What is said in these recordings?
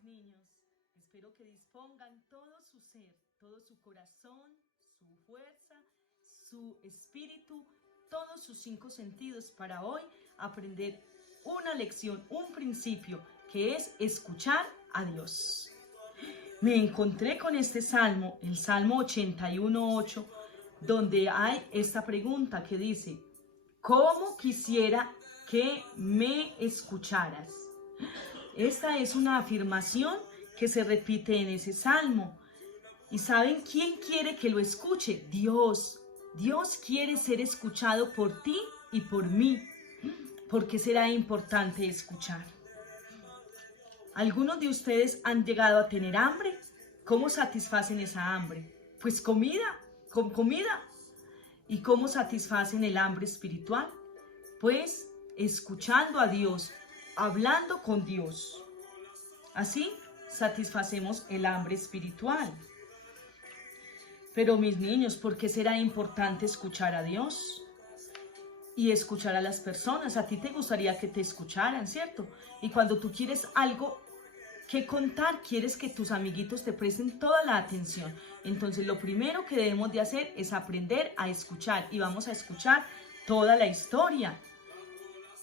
mis niños. Espero que dispongan todo su ser, todo su corazón, su fuerza, su espíritu, todos sus 5 sentidos para hoy aprender una lección, un principio, que es escuchar a Dios. Me encontré con este salmo, el Salmo 81:8, donde hay esta pregunta que dice: ¿cómo quisiera que me escucharas? Esta es una afirmación que se repite en ese salmo. ¿Y saben quién quiere que lo escuche? Dios. Dios quiere ser escuchado por ti y por mí. ¿Por qué será importante escuchar? ¿Algunos de ustedes han llegado a tener hambre? ¿Cómo satisfacen esa hambre? Pues con comida. ¿Y cómo satisfacen el hambre espiritual? Pues escuchando a Dios, hablando con Dios. Así satisfacemos el hambre espiritual. Pero mis niños, ¿por qué será importante escuchar a Dios? Y escuchar a las personas. A ti te gustaría que te escucharan, ¿cierto? Y cuando tú quieres algo que contar, quieres que tus amiguitos te presten toda la atención. Entonces lo primero que debemos de hacer es aprender a escuchar. Y vamos a escuchar toda la historia,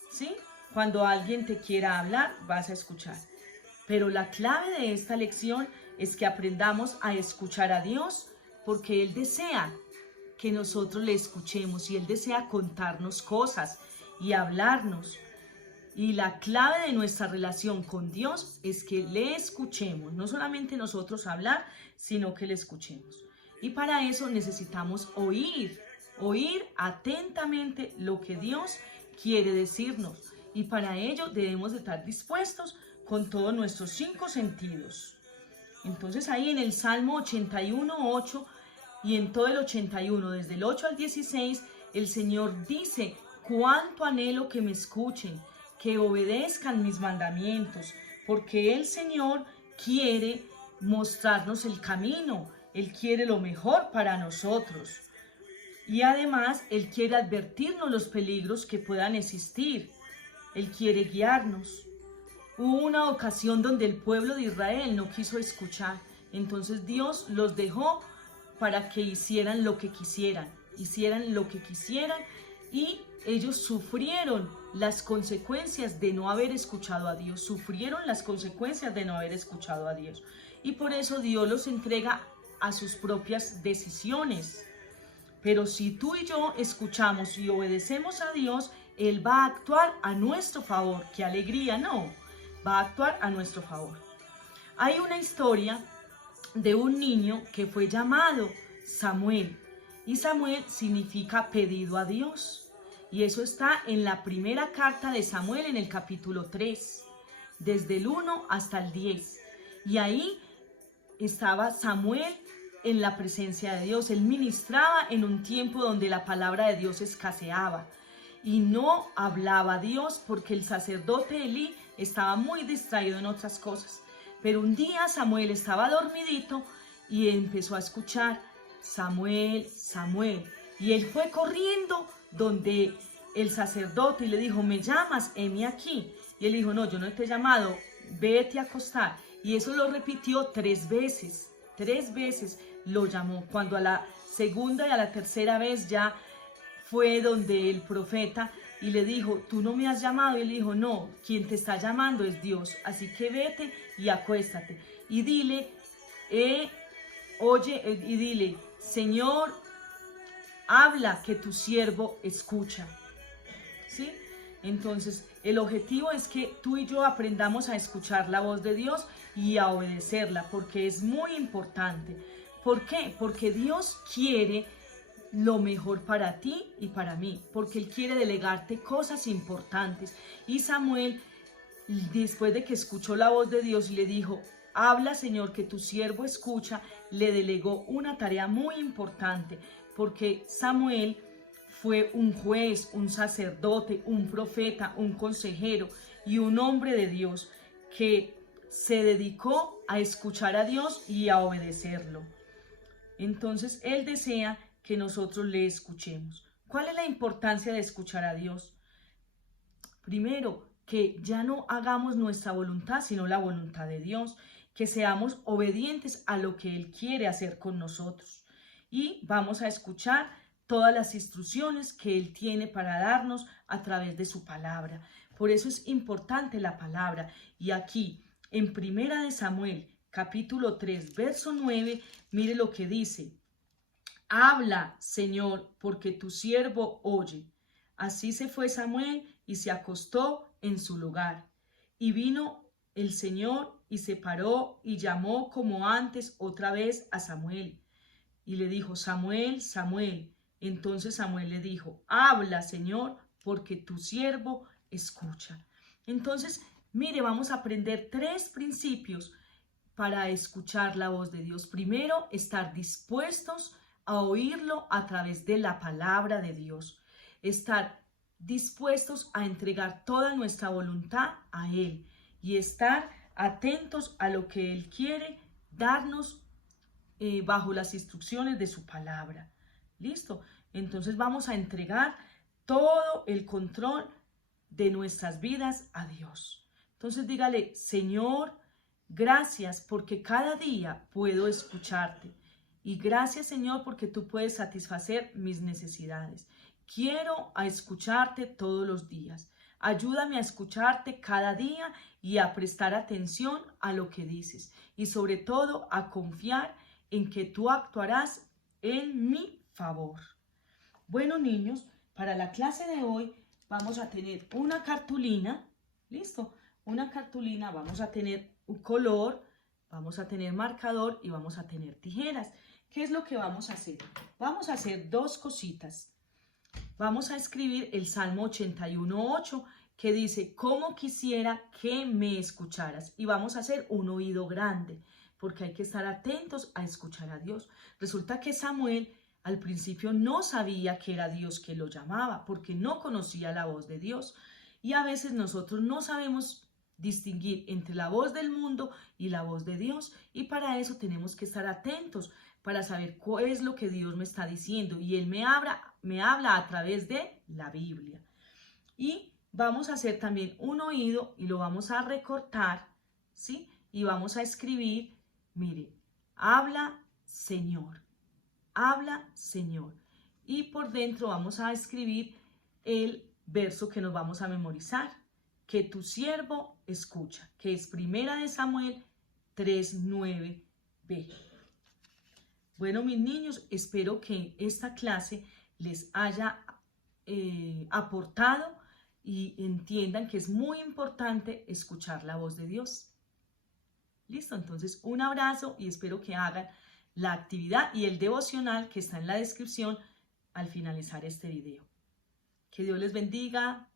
¿sí? Cuando alguien te quiera hablar, vas a escuchar. Pero la clave de esta lección es que aprendamos a escuchar a Dios, porque Él desea que nosotros le escuchemos y Él desea contarnos cosas y hablarnos. Y la clave de nuestra relación con Dios es que le escuchemos, no solamente nosotros hablar, sino que le escuchemos. Y para eso necesitamos oír atentamente lo que Dios quiere decirnos. Y para ello debemos de estar dispuestos con todos nuestros 5 sentidos. Entonces ahí en el Salmo 81:8 y en todo el 81, desde el 8 al 16, el Señor dice: cuánto anhelo que me escuchen, que obedezcan mis mandamientos, porque el Señor quiere mostrarnos el camino, Él quiere lo mejor para nosotros. Y además, Él quiere advertirnos los peligros que puedan existir, Él quiere guiarnos. Hubo una ocasión donde el pueblo de Israel no quiso escuchar, entonces Dios los dejó para que hicieran lo que quisieran, y ellos sufrieron las consecuencias de no haber escuchado a Dios, y por eso Dios los entrega a sus propias decisiones. Pero si tú y yo escuchamos y obedecemos a Dios, Él va a actuar a nuestro favor. ¡Qué alegría! No, va a actuar a nuestro favor. Hay una historia de un niño que fue llamado Samuel, y Samuel significa pedido a Dios. Y eso está en la primera carta de Samuel en el capítulo 3, desde el 1 hasta el 10. Y ahí estaba Samuel en la presencia de Dios. Él ministraba en un tiempo donde la palabra de Dios escaseaba y no hablaba a Dios porque el sacerdote Elí estaba muy distraído en otras cosas. Pero un día Samuel estaba dormidito y empezó a escuchar: Samuel, Samuel. Y él fue corriendo donde el sacerdote y le dijo: ¿me llamas? Heme aquí. Y él dijo: no, yo no te he llamado, vete a acostar. Y eso lo repitió 3 veces. 3 veces lo llamó. Cuando a la segunda y a la tercera vez ya fue donde el profeta y le dijo: tú no me has llamado. Y él dijo: no, quien te está llamando es Dios. Así que vete y acuéstate. Y dile, dile: Señor, habla, que tu siervo escucha. ¿Sí? Entonces, el objetivo es que tú y yo aprendamos a escuchar la voz de Dios y a obedecerla, porque es muy importante. ¿Por qué? Porque Dios quiere lo mejor para ti y para mí, porque Él quiere delegarte cosas importantes. Y Samuel, después de que escuchó la voz de Dios y le dijo: habla, Señor, que tu siervo escucha, le delegó una tarea muy importante, porque Samuel fue un juez, un sacerdote, un profeta, un consejero y un hombre de Dios que se dedicó a escuchar a Dios y a obedecerlo. Entonces Él desea que nosotros le escuchemos. ¿Cuál es la importancia de escuchar a Dios? Primero, que ya no hagamos nuestra voluntad, sino la voluntad de Dios, que seamos obedientes a lo que Él quiere hacer con nosotros. Y vamos a escuchar todas las instrucciones que Él tiene para darnos a través de su palabra. Por eso es importante la palabra. Y aquí, en 1 Samuel, capítulo 3, verso 9, mire lo que dice. Habla, Señor, porque tu siervo oye. Así se fue Samuel y se acostó en su lugar. Y vino el Señor y se paró y llamó como antes otra vez a Samuel. Y le dijo, Samuel, Samuel. Entonces Samuel le dijo, habla, Señor, porque tu siervo escucha. Entonces, mire, vamos a aprender 3 principios para escuchar la voz de Dios. Primero, estar dispuestos a oírlo a través de la palabra de Dios. Estar dispuestos a entregar toda nuestra voluntad a Él y estar atentos a lo que Él quiere darnos bajo las instrucciones de su palabra. ¿Listo? Entonces vamos a entregar todo el control de nuestras vidas a Dios. Entonces dígale, Señor, gracias porque cada día puedo escucharte. Y gracias, Señor, porque tú puedes satisfacer mis necesidades. Quiero escucharte todos los días. Ayúdame a escucharte cada día y a prestar atención a lo que dices. Y sobre todo a confiar en que tú actuarás en mi favor. Bueno, niños, para la clase de hoy vamos a tener una cartulina. ¿Listo? Una cartulina, vamos a tener un color, vamos a tener marcador y vamos a tener tijeras. ¿Qué es lo que vamos a hacer? Vamos a hacer 2 cositas. Vamos a escribir el Salmo 81:8 que dice, ¿cómo quisiera que me escucharas? Y vamos a hacer un oído grande, porque hay que estar atentos a escuchar a Dios. Resulta que Samuel al principio no sabía que era Dios que lo llamaba, porque no conocía la voz de Dios. Y a veces nosotros no sabemos distinguir entre la voz del mundo y la voz de Dios. Y para eso tenemos que estar atentos, para saber cuál es lo que Dios me está diciendo. Y Él me habla a través de la Biblia. Y vamos a hacer también un oído y lo vamos a recortar, ¿sí? Y vamos a escribir, mire, habla Señor, habla Señor. Y por dentro vamos a escribir el verso que nos vamos a memorizar, que tu siervo escucha, que es 1 Samuel 3:9b. Bueno, mis niños, espero que esta clase les haya aportado y entiendan que es muy importante escuchar la voz de Dios. ¿Listo? Entonces, un abrazo y espero que hagan la actividad y el devocional que está en la descripción al finalizar este video. Que Dios les bendiga.